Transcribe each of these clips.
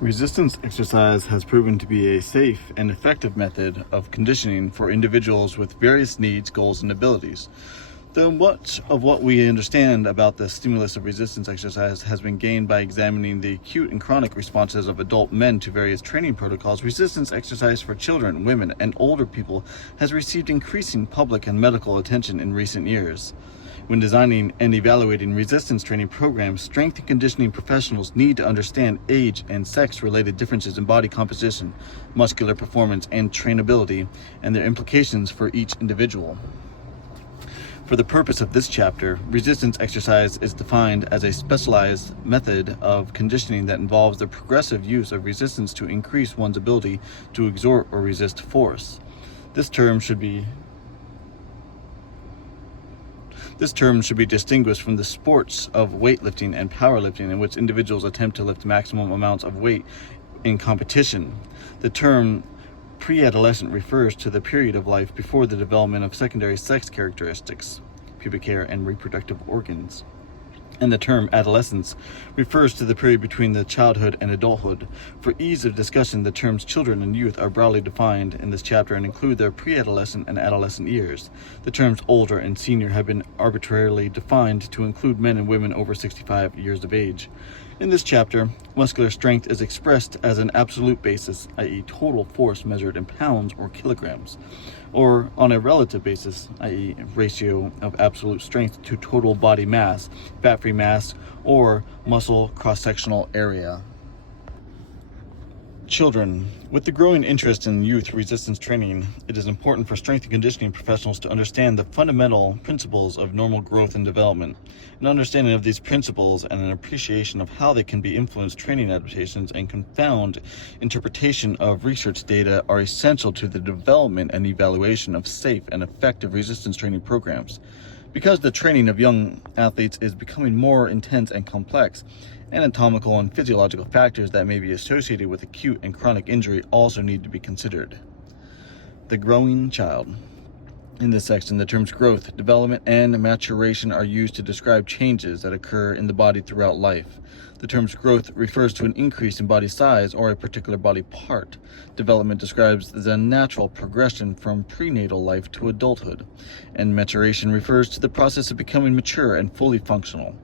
Resistance exercise has proven to be a safe and effective method of conditioning for individuals with various needs, goals, and abilities. Though much of what we understand about the stimulus of resistance exercise has been gained by examining the acute and chronic responses of adult men to various training protocols, resistance exercise for children, women, and older people has received increasing public and medical attention in recent years. When designing and evaluating resistance training programs, strength and conditioning professionals need to understand age and sex-related differences in body composition, muscular performance, and trainability, and their implications for each individual. For the purpose of this chapter, resistance exercise is defined as a specialized method of conditioning that involves the progressive use of resistance to increase one's ability to exert or resist force. This term should be distinguished from the sports of weightlifting and powerlifting, in which individuals attempt to lift maximum amounts of weight in competition. The term pre-adolescent refers to the period of life before the development of secondary sex characteristics, pubic hair, and reproductive organs. And the term adolescence refers to the period between the childhood and adulthood. For ease of discussion, the terms children and youth are broadly defined in this chapter and include their pre-adolescent and adolescent years. The terms older and senior have been arbitrarily defined to include men and women over 65 years of age. In this chapter, muscular strength is expressed as an absolute basis, i.e. total force measured in pounds or kilograms, or on a relative basis, i.e. ratio of absolute strength to total body mass, fat-free mass, or muscle cross-sectional area. Children. With the growing interest in youth resistance training, it is important for strength and conditioning professionals to understand the fundamental principles of normal growth and development. An understanding of these principles and an appreciation of how they can be influenced training adaptations and confound interpretation of research data are essential to the development and evaluation of safe and effective resistance training programs. Because the training of young athletes is becoming more intense and complex, anatomical and physiological factors that may be associated with acute and chronic injury also need to be considered. The growing child. In this section, the terms growth, development, and maturation are used to describe changes that occur in the body throughout life. The terms growth refers to an increase in body size or a particular body part. Development describes the natural progression from prenatal life to adulthood. And maturation refers to the process of becoming mature and fully functional.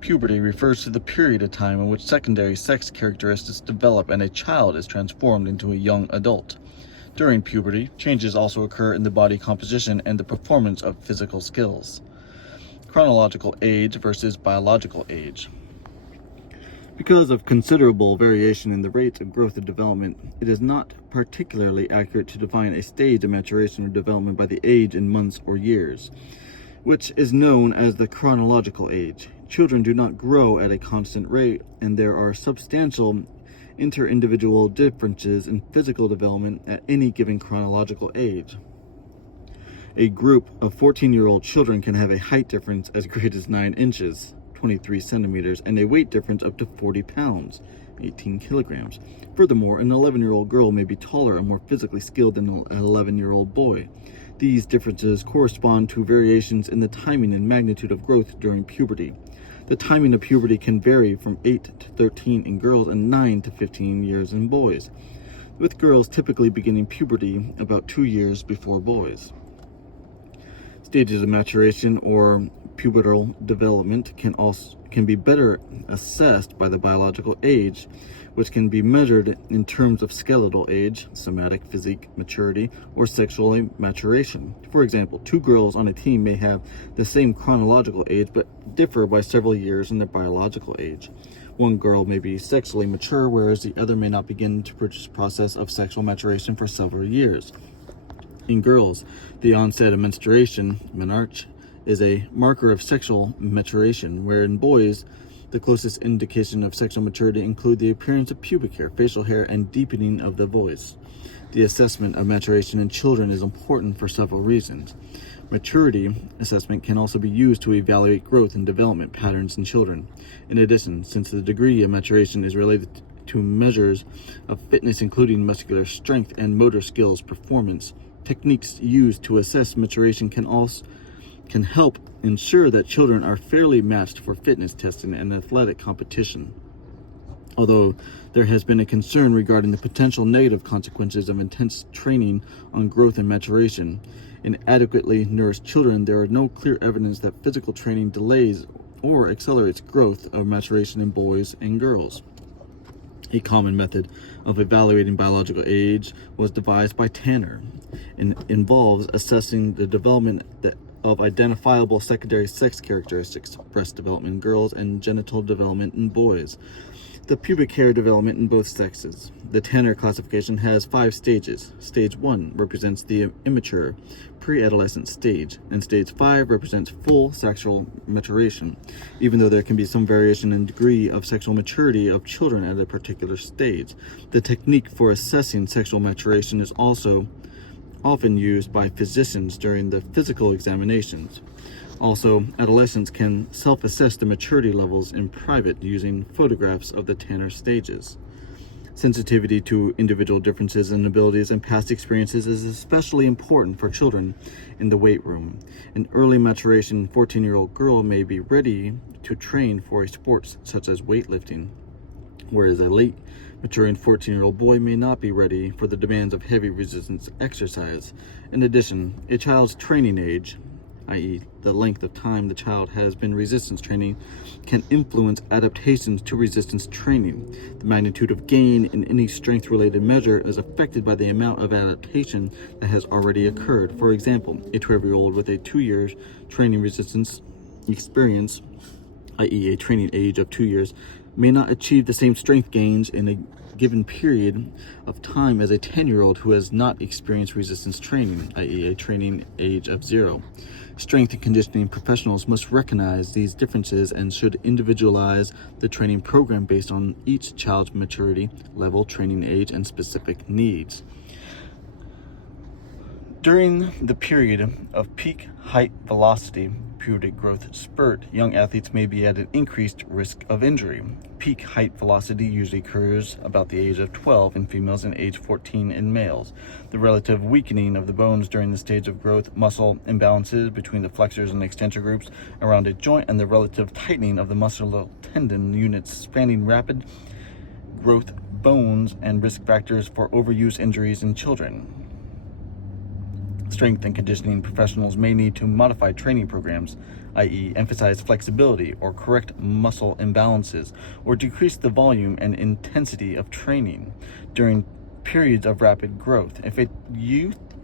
Puberty refers to the period of time in which secondary sex characteristics develop and a child is transformed into a young adult. During puberty, changes also occur in the body composition and the performance of physical skills. Chronological age versus biological age. Because of considerable variation in the rates of growth and development, it is not particularly accurate to define a stage of maturation or development by the age in months or years, which is known as the chronological age. Children do not grow at a constant rate, and there are substantial inter-individual differences in physical development at any given chronological age. A group of 14-year-old children can have a height difference as great as 9 inches, 23 centimeters, and a weight difference up to 40 pounds, 18 kilograms. Furthermore, an 11-year-old girl may be taller and more physically skilled than an 11-year-old boy. These differences correspond to variations in the timing and magnitude of growth during puberty. The timing of puberty can vary from 8 to 13 in girls and 9 to 15 years in boys, with girls typically beginning puberty about 2 years before boys. Stages of maturation or pubertal development can be better assessed by the biological age, which can be measured in terms of skeletal age, somatic physique maturity, or sexual maturation. For example, 2 girls on a team may have the same chronological age but differ by several years in their biological age. One girl may be sexually mature, whereas the other may not begin the process of sexual maturation for several years. In girls, the onset of menstruation, menarche, is a marker of sexual maturation, where in boys, the closest indication of sexual maturity include the appearance of pubic hair, facial hair, and deepening of the voice. The assessment of maturation in children is important for several reasons. Maturity assessment can also be used to evaluate growth and development patterns in children. In addition, since the degree of maturation is related to measures of fitness including muscular strength and motor skills performance, techniques used to assess maturation can help ensure that children are fairly matched for fitness testing and athletic competition. Although there has been a concern regarding the potential negative consequences of intense training on growth and maturation. In adequately nourished children, there are no clear evidence that physical training delays or accelerates growth of maturation in boys and girls. A common method of evaluating biological age was devised by Tanner and involves assessing the development of identifiable secondary sex characteristics, breast development in girls and genital development in boys, the pubic hair development in both sexes. The Tanner classification has 5 stages. Stage 1 represents the immature, pre-adolescent stage, and stage 5 represents full sexual maturation, even though there can be some variation in degree of sexual maturity of children at a particular stage. The technique for assessing sexual maturation is also often used by physicians during the physical examinations. Also, adolescents can self-assess the maturity levels in private using photographs of the Tanner stages. Sensitivity to individual differences in abilities and past experiences is especially important for children in the weight room. An early maturation 14-year-old girl may be ready to train for a sport such as weightlifting, whereas a late maturing 14-year-old boy may not be ready for the demands of heavy resistance exercise. In addition, a child's training age, i.e. the length of time the child has been resistance training, can influence adaptations to resistance training. The magnitude of gain in any strength-related measure is affected by the amount of adaptation that has already occurred. For example, a 12-year-old with a 2-year training resistance experience, i.e. a training age of 2 years, may not achieve the same strength gains in a given period of time as a 10-year-old who has not experienced resistance training, i.e. a training age of 0. Strength and conditioning professionals must recognize these differences and should individualize the training program based on each child's maturity level, training age, and specific needs. During the period of peak height velocity, puberty growth spurt, young athletes may be at an increased risk of injury. Peak height velocity usually occurs about the age of 12 in females and age 14 in males. The relative weakening of the bones during the stage of growth, muscle imbalances between the flexors and extensor groups around a joint, and the relative tightening of the muscular tendon units spanning rapid growth bones and risk factors for overuse injuries in children. Strength and conditioning professionals may need to modify training programs, i.e. emphasize flexibility or correct muscle imbalances, or decrease the volume and intensity of training during periods of rapid growth. If a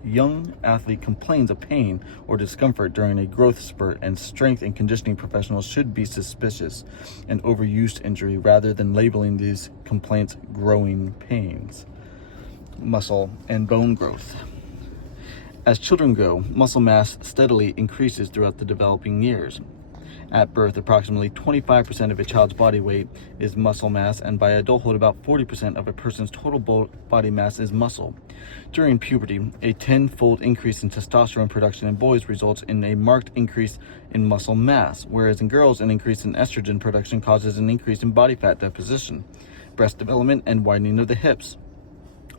young athlete complains of pain or discomfort during a growth spurt, and strength and conditioning professionals should be suspicious an overuse injury rather than labeling these complaints growing pains. Muscle and bone growth. As children grow, muscle mass steadily increases throughout the developing years. At birth, approximately 25% of a child's body weight is muscle mass, and by adulthood, about 40% of a person's total body mass is muscle. During puberty, a 10-fold increase in testosterone production in boys results in a marked increase in muscle mass, whereas in girls, an increase in estrogen production causes an increase in body fat deposition, breast development, and widening of the hips.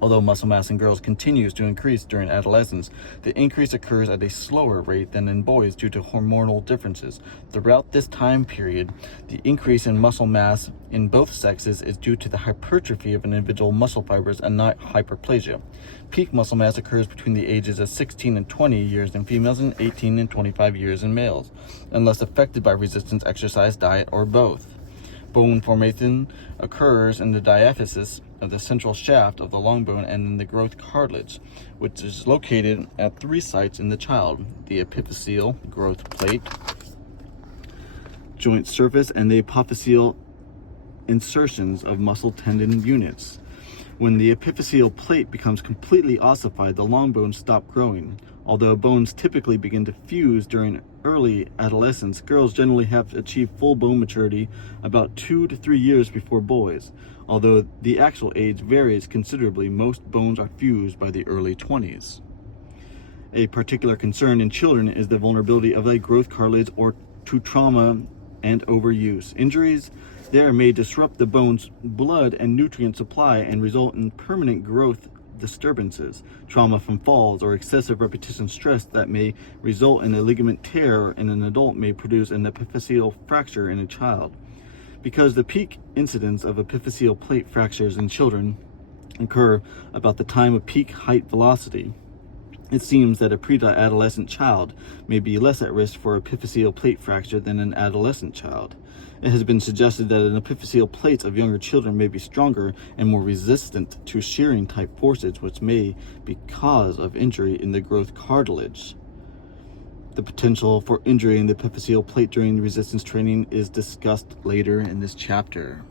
Although muscle mass in girls continues to increase during adolescence, the increase occurs at a slower rate than in boys due to hormonal differences. Throughout this time period, the increase in muscle mass in both sexes is due to the hypertrophy of individual muscle fibers and not hyperplasia. Peak muscle mass occurs between the ages of 16 and 20 years in females and 18 and 25 years in males, unless affected by resistance exercise, diet, or both. Bone formation occurs in the diaphysis of the central shaft of the long bone and in the growth cartilage, which is located at 3 sites in the child: the epiphyseal growth plate, joint surface, and the apophyseal insertions of muscle tendon units. When the epiphyseal plate becomes completely ossified, the long bones stop growing. Although bones typically begin to fuse during early adolescence, girls generally have achieved full bone maturity about 2 to 3 years before boys. Although the actual age varies considerably, most bones are fused by the early 20s. A particular concern in children is the vulnerability of the growth cartilage or to trauma and overuse. Injuries there may disrupt the bone's blood and nutrient supply and result in permanent growth disturbances. Trauma from falls or excessive repetition stress that may result in a ligament tear in an adult may produce an epiphyseal fracture in a child. Because the peak incidence of epiphyseal plate fractures in children occur about the time of peak height velocity, it seems that a pre-adolescent child may be less at risk for epiphyseal plate fracture than an adolescent child. It has been suggested that an epiphyseal plates of younger children may be stronger and more resistant to shearing type forces, which may be cause of injury in the growth cartilage. The potential for injury in the epiphyseal plate during resistance training is discussed later in this chapter.